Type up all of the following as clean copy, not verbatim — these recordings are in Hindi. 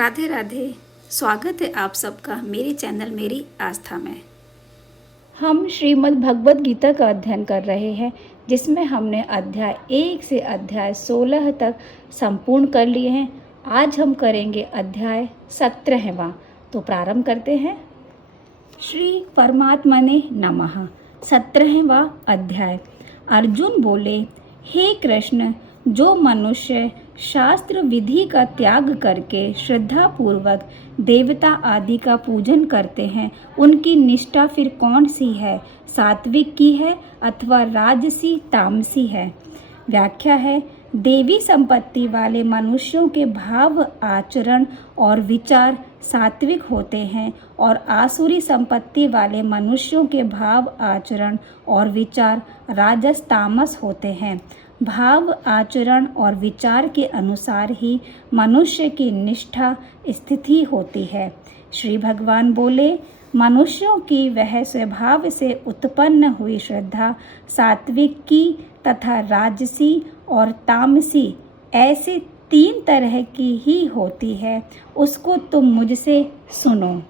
राधे राधे। स्वागत है आप सबका मेरे चैनल मेरी आस्था में। हम श्रीमद् भगवद गीता का अध्ययन कर रहे हैं, जिसमें हमने अध्याय 1 से अध्याय 16 तक संपूर्ण कर लिए हैं। आज हम करेंगे अध्याय 17वां। तो प्रारंभ करते हैं। श्री परमात्मने नमः। 17वां अध्याय। अर्जुन बोले, हे कृष्ण, जो मनुष्य शास्त्र विधि का त्याग करके श्रद्धा पूर्वक देवता आदि का पूजन करते हैं, उनकी निष्ठा फिर कौन सी है? सात्विक की है अथवा राजसी तामसी है? व्याख्या है, देवी संपत्ति वाले मनुष्यों के भाव, आचरण और विचार सात्विक होते हैं और आसुरी संपत्ति वाले मनुष्यों के भाव, आचरण और विचार राजस तामस होते हैं। भाव, आचरण और विचार के अनुसार ही मनुष्य की निष्ठा स्थिति होती है। श्री भगवान बोले, मनुष्यों की वह स्वभाव से उत्पन्न हुई श्रद्धा सात्विक की तथा राजसी और तामसी ऐसे 3 तरह की ही होती है। उसको तुम मुझसे सुनो।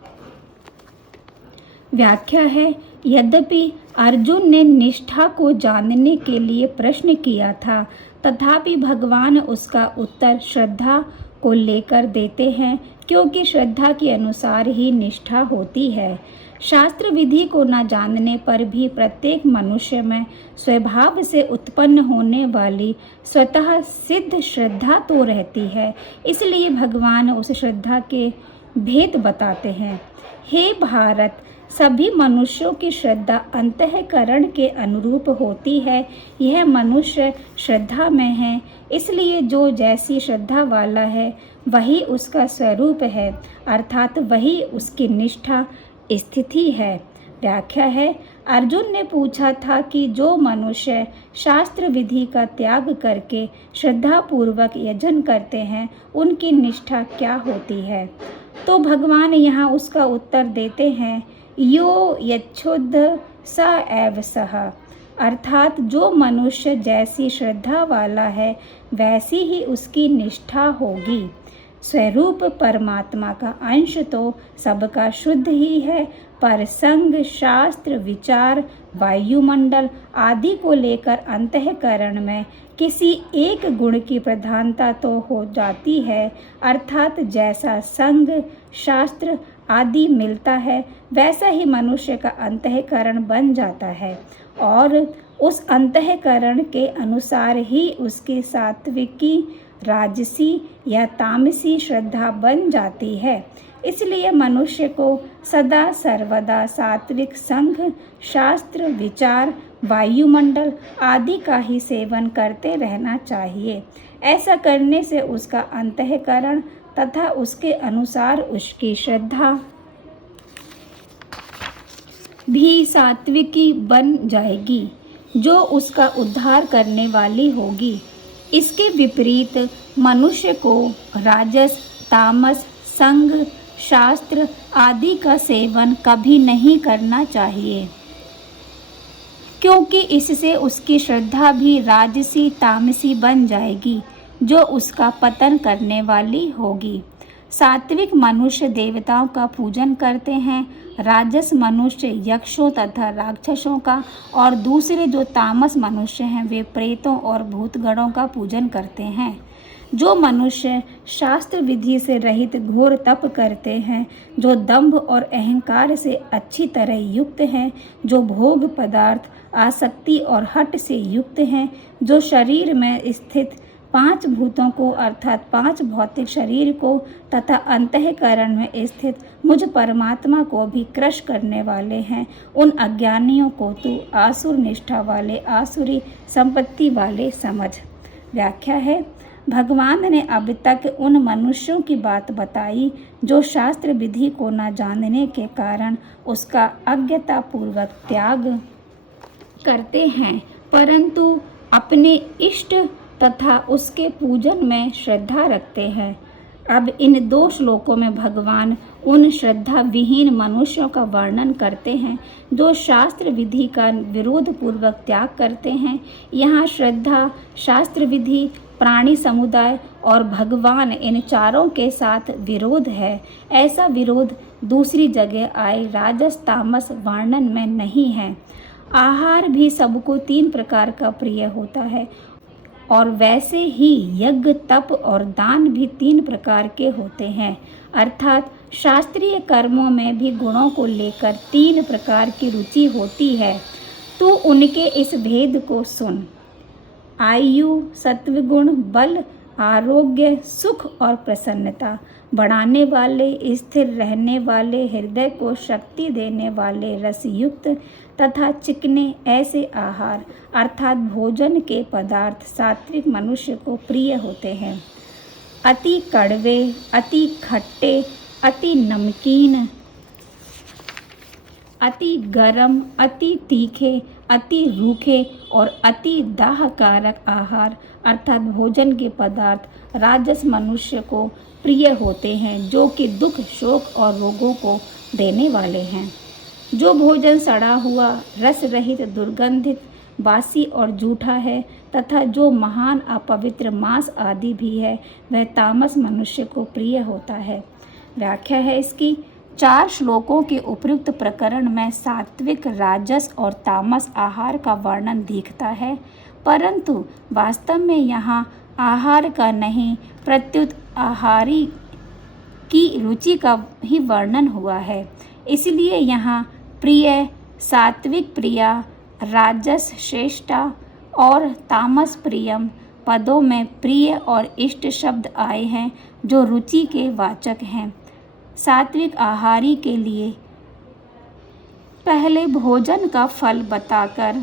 व्याख्या है, यद्यपि अर्जुन ने निष्ठा को जानने के लिए प्रश्न किया था, तथापि भगवान उसका उत्तर श्रद्धा को लेकर देते हैं, क्योंकि श्रद्धा के अनुसार ही निष्ठा होती है। शास्त्र विधि को न जानने पर भी प्रत्येक मनुष्य में स्वभाव से उत्पन्न होने वाली स्वतः सिद्ध श्रद्धा तो रहती है। इसलिए भगवान उस श्रद्धा के भेद बताते हैं। हे भारत, सभी मनुष्यों की श्रद्धा अंतःकरण के अनुरूप होती है। यह मनुष्य श्रद्धा में है, इसलिए जो जैसी श्रद्धा वाला है वही उसका स्वरूप है, अर्थात वही उसकी निष्ठा स्थिति है। व्याख्या है, अर्जुन ने पूछा था कि जो मनुष्य शास्त्र विधि का त्याग करके श्रद्धा पूर्वक यजन करते हैं, उनकी निष्ठा क्या होती है? तो भगवान यहाँ उसका उत्तर देते हैं, यो यच्छुद्ध स एव सः, अर्थात जो मनुष्य जैसी श्रद्धा वाला है वैसी ही उसकी निष्ठा होगी। स्वरूप परमात्मा का अंश तो सबका शुद्ध ही है, पर संग, शास्त्र, विचार, वायुमंडल आदि को लेकर अंतःकरण में किसी एक गुण की प्रधानता तो हो जाती है, अर्थात जैसा संग, शास्त्र आदि मिलता है वैसा ही मनुष्य का अंतःकरण बन जाता है और उस अंतःकरण के अनुसार ही उसकी सात्विकी, राजसी या तामसी श्रद्धा बन जाती है। इसलिए मनुष्य को सदा सर्वदा सात्विक संघ, शास्त्र, विचार, वायुमंडल आदि का ही सेवन करते रहना चाहिए। ऐसा करने से उसका अंतःकरण तथा उसके अनुसार उसकी श्रद्धा भी सात्विकी बन जाएगी, जो उसका उद्धार करने वाली होगी। इसके विपरीत मनुष्य को राजस, तामस, संग, शास्त्र आदि का सेवन कभी नहीं करना चाहिए, क्योंकि इससे उसकी श्रद्धा भी राजसी, तामसी बन जाएगी, जो उसका पतन करने वाली होगी। सात्विक मनुष्य देवताओं का पूजन करते हैं, राजस मनुष्य यक्षों तथा राक्षसों का, और दूसरे जो तामस मनुष्य हैं वे प्रेतों और भूतगणों का पूजन करते हैं। जो मनुष्य शास्त्र विधि से रहित घोर तप करते हैं, जो दंभ और अहंकार से अच्छी तरह युक्त हैं, जो भोग पदार्थ, आसक्ति और हट से युक्त हैं, जो शरीर में स्थित 5 भूतों को अर्थात 5 भौतिक शरीर को तथा अंतःकरण में स्थित मुझ परमात्मा को भी क्रश करने वाले हैं, उन अज्ञानियों को तू आसुर निष्ठा वाले, आसुरी संपत्ति वाले समझ। व्याख्या है, भगवान ने अब तक उन मनुष्यों की बात बताई जो शास्त्र विधि को न जानने के कारण उसका अज्ञतापूर्वक त्याग करते हैं, परंतु अपने इष्ट तथा उसके पूजन में श्रद्धा रखते हैं। अब इन 2 श्लोकों में भगवान उन श्रद्धा विहीन मनुष्यों का वर्णन करते हैं जो शास्त्र विधि का विरोध पूर्वक त्याग करते हैं। यहाँ श्रद्धा, शास्त्र विधि प्राणी समुदाय और भगवान, इन चारों के साथ विरोध है। ऐसा विरोध दूसरी जगह आए राजस तामस वर्णन में नहीं है। आहार भी सबको 3 प्रकार का प्रिय होता है और वैसे ही यज्ञ, तप और दान भी 3 प्रकार के होते हैं। अर्थात शास्त्रीय कर्मों में भी गुणों को लेकर 3 प्रकार की रुचि होती है। तो उनके इस भेद को सुन। आयु, सत्वगुण, बल, आरोग्य, सुख और प्रसन्नता बढ़ाने वाले, स्थिर रहने वाले, हृदय को शक्ति देने वाले, रसयुक्त तथा चिकने ऐसे आहार अर्थात भोजन के पदार्थ सात्विक मनुष्य को प्रिय होते हैं। अति कड़वे, अति खट्टे, अति नमकीन, अति गरम, अति तीखे, अति रूखे और अति दाहकारक आहार अर्थात भोजन के पदार्थ राजस मनुष्य को प्रिय होते हैं, जो कि दुख, शोक और रोगों को देने वाले हैं। जो भोजन सड़ा हुआ, रस रहित, दुर्गंधित, बासी और जूठा है तथा जो महान अपवित्र मांस आदि भी है, वह तामस मनुष्य को प्रिय होता है। व्याख्या है इसकी। 4 श्लोकों के उपयुक्त प्रकरण में सात्विक, राजस और तामस आहार का वर्णन दिखता है, परंतु वास्तव में यहाँ आहार का नहीं, प्रत्युत आहारी की रुचि का ही वर्णन हुआ है। इसलिए यहाँ प्रिय, सात्विक प्रिया, राजस श्रेष्ठा और तामस प्रियम पदों में प्रिय और इष्ट शब्द आए हैं, जो रुचि के वाचक हैं। सात्विक आहारी के लिए पहले भोजन का फल बताकर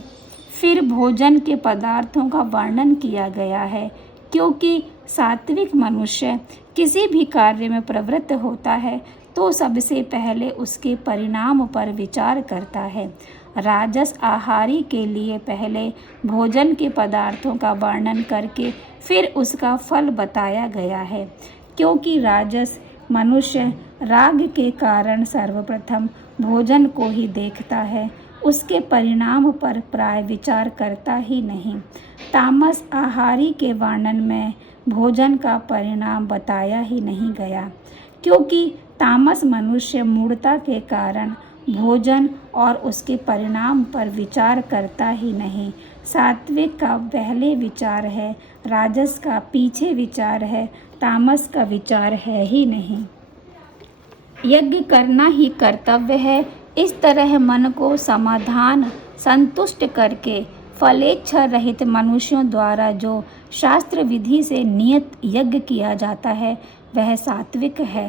फिर भोजन के पदार्थों का वर्णन किया गया है, क्योंकि सात्विक मनुष्य किसी भी कार्य में प्रवृत्त होता है तो सबसे पहले उसके परिणाम पर विचार करता है। राजस आहारी के लिए पहले भोजन के पदार्थों का वर्णन करके फिर उसका फल बताया गया है, क्योंकि राजस मनुष्य राग के कारण सर्वप्रथम भोजन को ही देखता है, उसके परिणाम पर प्राय विचार करता ही नहीं। तामस आहारी के वर्णन में भोजन का परिणाम बताया ही नहीं गया, क्योंकि तामस मनुष्य मूढ़ता के कारण भोजन और उसके परिणाम पर विचार करता ही नहीं। सात्विक का पहले विचार है, राजस का पीछे विचार है, तामस का विचार है ही नहीं। यज्ञ करना ही कर्तव्य है। इस तरह मन को समाधान संतुष्ट करके फलेच्छा रहित मनुष्यों द्वारा जो शास्त्र विधि से नियत यज्ञ किया जाता है, वह सात्विक है।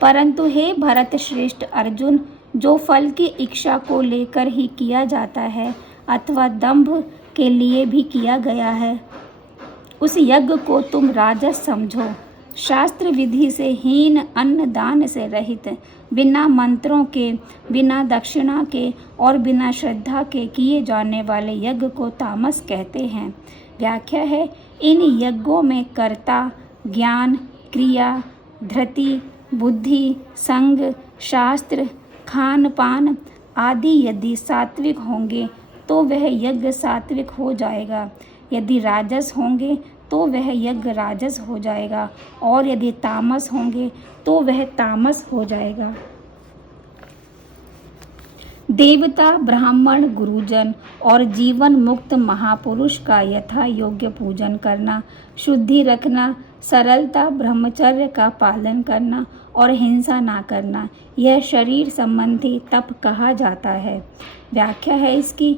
परंतु हे भरत श्रेष्ठ अर्जुन, जो फल की इच्छा को लेकर ही किया जाता है अथवा दंभ के लिए भी किया गया है, उस यज्ञ को तुम राजस समझो। शास्त्र विधि से हीन, अन्न दान से रहित, बिना मंत्रों के, बिना दक्षिणा के और बिना श्रद्धा के किए जाने वाले यज्ञ को तामस कहते हैं। व्याख्या है, इन यज्ञों में कर्ता, ज्ञान, क्रिया, धृति, बुद्धि, संग, शास्त्र, खान पान आदि यदि सात्विक होंगे तो वह यज्ञ सात्विक हो जाएगा, यदि राजस होंगे तो वह यज्ञ राजस हो जाएगा, और यदि तामस होंगे तो वह तामस हो जाएगा। देवता, ब्राह्मण, गुरुजन और जीवन मुक्त महापुरुष का यथा योग्य पूजन करना, शुद्धि रखना, सरलता, ब्रह्मचर्य का पालन करना और हिंसा ना करना, यह शरीर संबंधी तप कहा जाता है। व्याख्या है इसकी।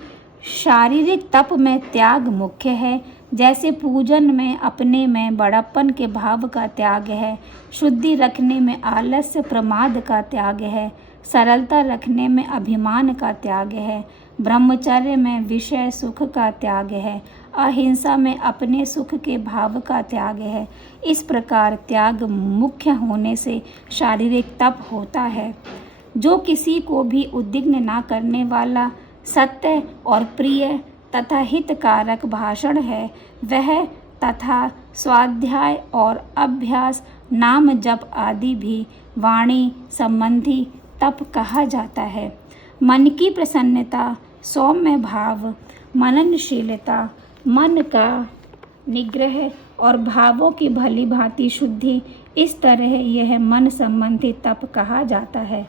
शारीरिक तप में त्याग मुख्य है, जैसे पूजन में अपने में बड़प्पन के भाव का त्याग है, शुद्धि रखने में आलस्य प्रमाद का त्याग है, सरलता रखने में अभिमान का त्याग है, ब्रह्मचर्य में विषय सुख का त्याग है, अहिंसा में अपने सुख के भाव का त्याग है। इस प्रकार त्याग मुख्य होने से शारीरिक तप होता है। जो किसी को भी उद्विग्न ना करने वाला, सत्य और प्रिय तथा हितकारक भाषण है, वह तथा स्वाध्याय और अभ्यास, नाम जप आदि भी वाणी संबंधी तप कहा जाता है। मन की प्रसन्नता, सौम्य भाव, मननशीलता, मन का निग्रह और भावों की भली भांति शुद्धि, इस तरह यह मन संबंधी तप कहा जाता है।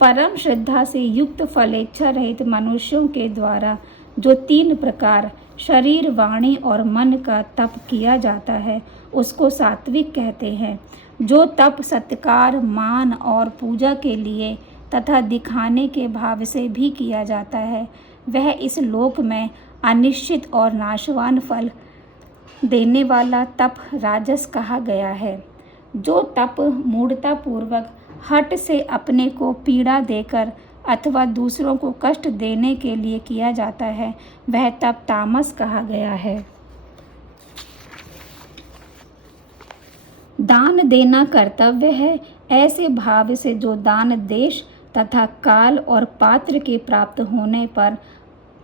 परम श्रद्धा से युक्त फलेच्छा रहित मनुष्यों के द्वारा जो 3 प्रकार शरीर, वाणी और मन का तप किया जाता है उसको सात्विक कहते हैं। जो तप सत्कार, मान और पूजा के लिए तथा दिखाने के भाव से भी किया जाता है वह इस लोक में अनिश्चित और नाशवान फल देने वाला तप राजस कहा गया है। जो तप मूढ़तापूर्वक हठ से अपने को पीड़ा देकर अथवा दूसरों को कष्ट देने के लिए किया जाता है वह तप तामस कहा गया है। दान देना कर्तव्य है, ऐसे भाव से जो दान देश तथा काल और पात्र के प्राप्त होने पर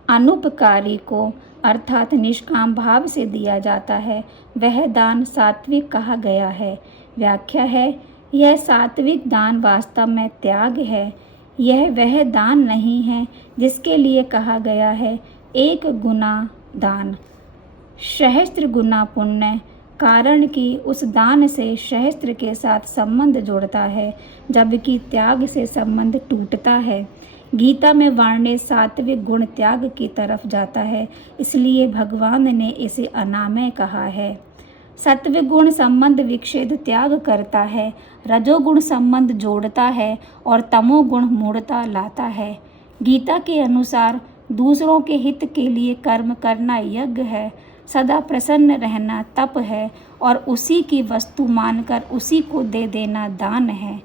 अनुपकारी को अर्थात निष्काम भाव से दिया जाता है वह दान सात्विक कहा गया है। व्याख्या है, यह सात्विक दान वास्तव में त्याग है। यह वह दान नहीं है जिसके लिए कहा गया है 1 गुना दान सहस्त्र गुना पुण्य, कारण कि उस दान से सहस्त्र के साथ संबंध जुड़ता है जबकि त्याग से संबंध टूटता है। गीता में वर्णित सात्विक गुण त्याग की तरफ जाता है, इसलिए भगवान ने इसे अनामय कहा है। सत्व गुण संबंध विच्छेद त्याग करता है, रजोगुण संबंध जोड़ता है और तमोगुण मूढ़ता लाता है। गीता के अनुसार दूसरों के हित के लिए कर्म करना यज्ञ है, सदा प्रसन्न रहना तप है और उसी की वस्तु मानकर उसी को दे देना दान है।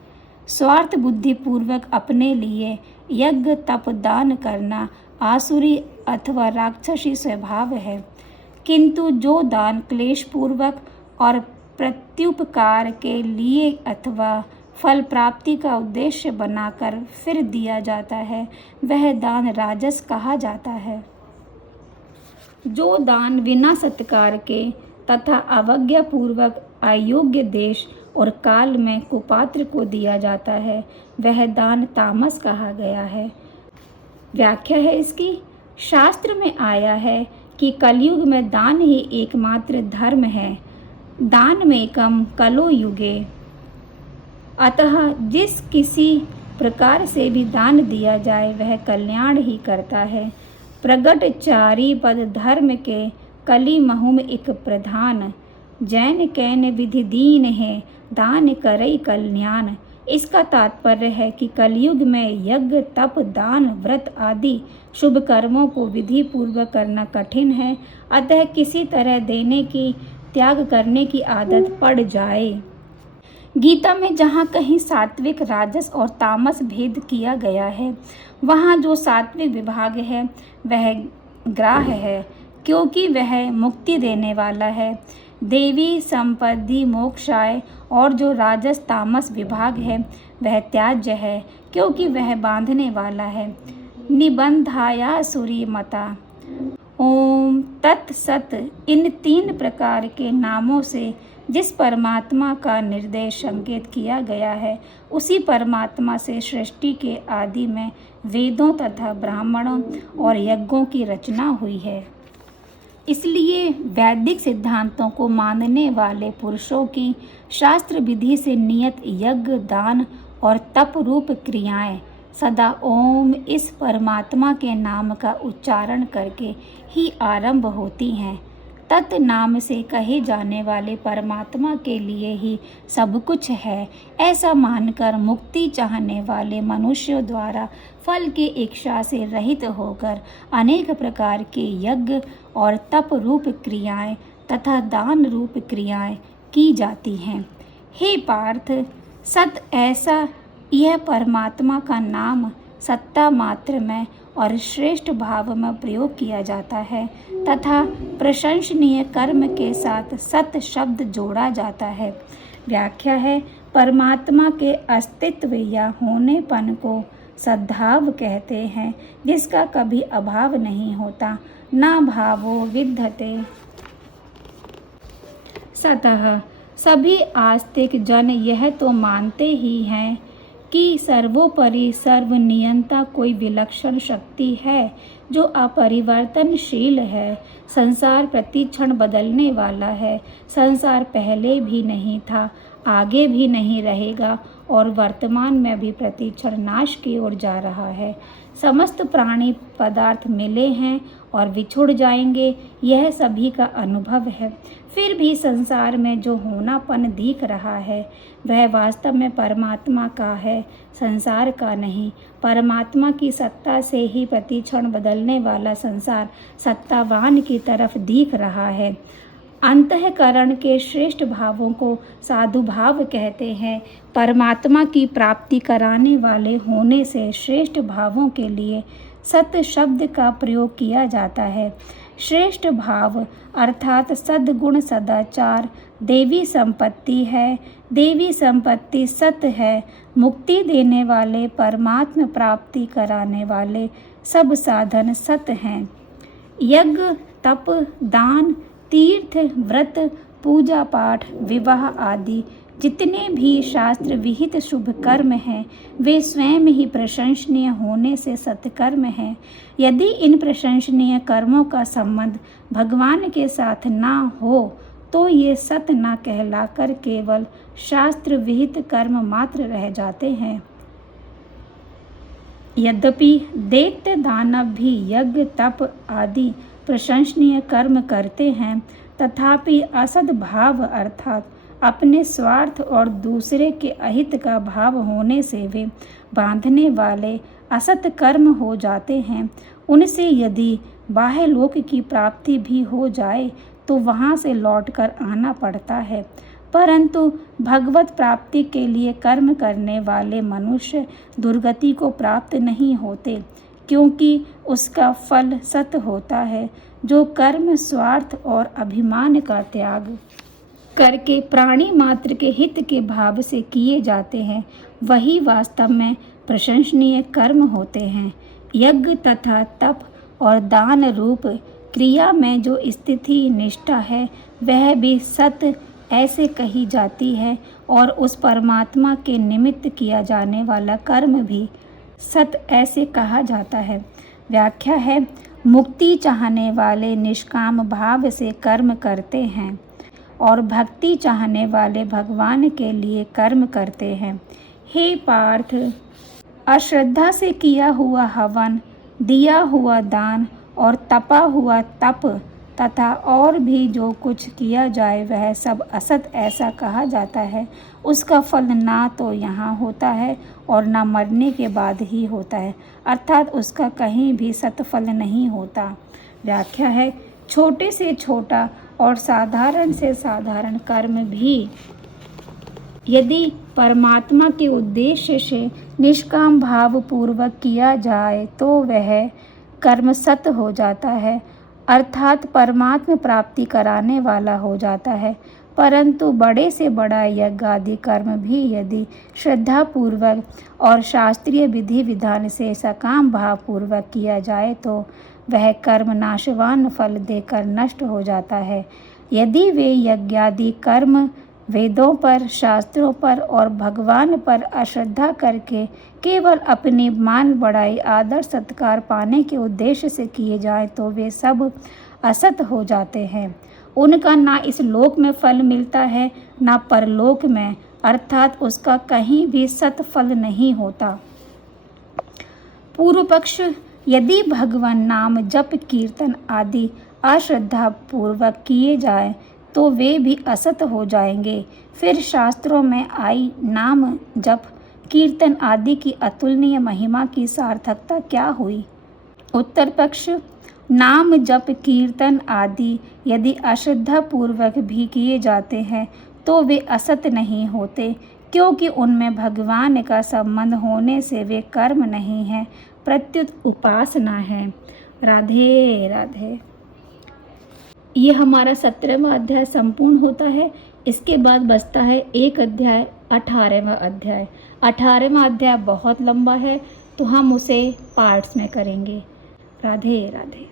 स्वार्थ बुद्धि पूर्वक अपने लिए यज्ञ तप दान करना आसुरी अथवा राक्षसी स्वभाव है, किंतु जो दान क्लेश पूर्वक और प्रत्युपकार के लिए अथवा फल प्राप्ति का उद्देश्य बनाकर फिर दिया जाता है वह दान राजस कहा जाता है। जो दान बिना सत्कार के तथा अवज्ञा पूर्वक अयोग्य देश और काल में कुपात्र को दिया जाता है वह दान तामस कहा गया है। व्याख्या है इसकी, शास्त्र में आया है कि कलयुग में दान ही एकमात्र धर्म है, दान में कम कलो युगे। अतः जिस किसी प्रकार से भी दान दिया जाए वह कल्याण ही करता है। प्रगट चारि पद धर्म के कली महुम एक प्रधान, जैन कैन विधि दीन है दान करई कल्याण। इसका तात्पर्य है कि कलयुग में यज्ञ तप दान व्रत आदि शुभ कर्मों को विधि पूर्वक करना कठिन है, अतः किसी तरह देने की त्याग करने की आदत पड़ जाए। गीता में जहाँ कहीं सात्विक राजस और तामस भेद किया गया है वहाँ जो सात्विक विभाग है वह ग्राह्य है, क्योंकि वह मुक्ति देने वाला है, देवी संपत्ति मोक्षाय, और जो राजस तामस विभाग है वह त्याज्य है, क्योंकि वह बांधने वाला है। निबंधाया सूरी मता। ओम तत्सत। इन 3 प्रकार के नामों से जिस परमात्मा का निर्देश संकेत किया गया है उसी परमात्मा से सृष्टि के आदि में वेदों तथा ब्राह्मणों और यज्ञों की रचना हुई है। इसलिए वैदिक सिद्धांतों को मानने वाले पुरुषों की शास्त्र विधि से नियत यज्ञ दान और तप रूप क्रियाएं सदा ओम इस परमात्मा के नाम का उच्चारण करके ही आरंभ होती हैं। तत् नाम से कहे जाने वाले परमात्मा के लिए ही सब कुछ है, ऐसा मानकर मुक्ति चाहने वाले मनुष्यों द्वारा फल की इच्छा से रहित होकर अनेक प्रकार के यज्ञ और तप रूप क्रियाएं तथा दान रूप क्रियाएं की जाती हैं। हे पार्थ, सत ऐसा यह परमात्मा का नाम सत्ता मात्र में और श्रेष्ठ भाव में प्रयोग किया जाता है तथा प्रशंसनीय कर्म के साथ सत शब्द जोड़ा जाता है। व्याख्या है, परमात्मा के अस्तित्व या होनेपन को सद्भाव कहते हैं, जिसका कभी अभाव नहीं होता, ना भावो विद्यते। सतः सभी आस्तिक जन यह तो मानते ही हैं कि सर्वोपरि सर्वनियंता कोई विलक्षण शक्ति है जो अपरिवर्तनशील है। संसार प्रतिक्षण बदलने वाला है। संसार पहले भी नहीं था, आगे भी नहीं रहेगा और वर्तमान में भी प्रतिक्षण नाश की ओर जा रहा है। समस्त प्राणी पदार्थ मिले हैं और बिछुड़ जाएंगे, यह सभी का अनुभव है। फिर भी संसार में जो होनापन दिख रहा है वह वास्तव में परमात्मा का है, संसार का नहीं। परमात्मा की सत्ता से ही प्रतिक्षण बदलने वाला संसार सत्तावान की तरफ दिख रहा है। अंतःकरण के श्रेष्ठ भावों को साधु भाव कहते हैं। परमात्मा की प्राप्ति कराने वाले होने से श्रेष्ठ भावों के लिए सत शब्द का प्रयोग किया जाता है। श्रेष्ठ भाव अर्थात सद्गुण सदाचार देवी संपत्ति है। देवी संपत्ति सत है। मुक्ति देने वाले परमात्म प्राप्ति कराने वाले सब साधन सत हैं। यज्ञ तप दान तीर्थ व्रत पूजा पाठ विवाह आदि जितने भी शास्त्र विहित शुभ कर्म हैं वे स्वयं ही प्रशंसनीय होने से सत्कर्म हैं। यदि इन प्रशंसनीय कर्मों का संबंध भगवान के साथ ना हो तो ये सत न कहलाकर केवल शास्त्र विहित कर्म मात्र रह जाते हैं। यद्यपि दैत्य दानव भी यज्ञ तप आदि प्रशंसनीय कर्म करते हैं, तथापि असद भाव अर्थात अपने स्वार्थ और दूसरे के अहित का भाव होने से वे बांधने वाले असत कर्म हो जाते हैं। उनसे यदि बाह्य लोक की प्राप्ति भी हो जाए तो वहाँ से लौटकर आना पड़ता है, परंतु भगवत प्राप्ति के लिए कर्म करने वाले मनुष्य दुर्गति को प्राप्त नहीं होते, क्योंकि उसका फल सत होता है। जो कर्म स्वार्थ और अभिमान का त्याग करके प्राणी मात्र के हित के भाव से किए जाते हैं वही वास्तव में प्रशंसनीय कर्म होते हैं। यज्ञ तथा तप और दान रूप क्रिया में जो स्थिति निष्ठा है वह भी सत ऐसे कही जाती है, और उस परमात्मा के निमित्त किया जाने वाला कर्म भी सत ऐसे कहा जाता है। व्याख्या है, मुक्ति चाहने वाले निष्काम भाव से कर्म करते हैं और भक्ति चाहने वाले भगवान के लिए कर्म करते हैं। हे पार्थ, अश्रद्धा से किया हुआ हवन, दिया हुआ दान और तपा हुआ तप तथा और भी जो कुछ किया जाए वह सब असत ऐसा कहा जाता है। उसका फल ना तो यहाँ होता है और ना मरने के बाद ही होता है, अर्थात उसका कहीं भी सत्फल नहीं होता। व्याख्या है, छोटे से छोटा और साधारण से साधारण कर्म भी यदि परमात्मा के उद्देश्य से निष्काम भाव पूर्वक किया जाए तो वह कर्म सत हो जाता है, अर्थात परमात्मा प्राप्ति कराने वाला हो जाता है। परंतु बड़े से बड़ा यज्ञ आदि कर्म भी यदि श्रद्धा पूर्वक और शास्त्रीय विधि विधान से सकाम भाव पूर्वक किया जाए तो वह कर्म नाशवान फल देकर नष्ट हो जाता है। यदि वे यज्ञादि कर्म वेदों पर, शास्त्रों पर और भगवान पर अश्रद्धा करके केवल अपनी मान बढ़ाई, आदर सत्कार पाने के उद्देश्य से किए जाएं तो वे सब असत हो जाते हैं। उनका ना इस लोक में फल मिलता है ना परलोक में, अर्थात उसका कहीं भी सत फल नहीं होता। पूर्व पक्ष, यदि भगवान नाम जप कीर्तन आदि अश्रद्धा पूर्वक किए जाए तो वे भी असत हो जाएंगे। फिर शास्त्रों में आई नाम जप कीर्तन आदि की अतुलनीय महिमा की सार्थकता क्या हुई? उत्तर पक्ष, नाम जप कीर्तन आदि यदि अश्रद्धा पूर्वक भी किए जाते हैं तो वे असत नहीं होते, क्योंकि उनमें भगवान का संबंध होने से वे कर्म नहीं हैं, प्रत्युत उपासना है। राधे राधे। ये हमारा 17वां अध्याय संपूर्ण होता है। इसके बाद बचता है एक अध्याय, 18वां अध्याय। 18वां अध्याय बहुत लंबा है तो हम उसे पार्ट्स में करेंगे। राधे राधे।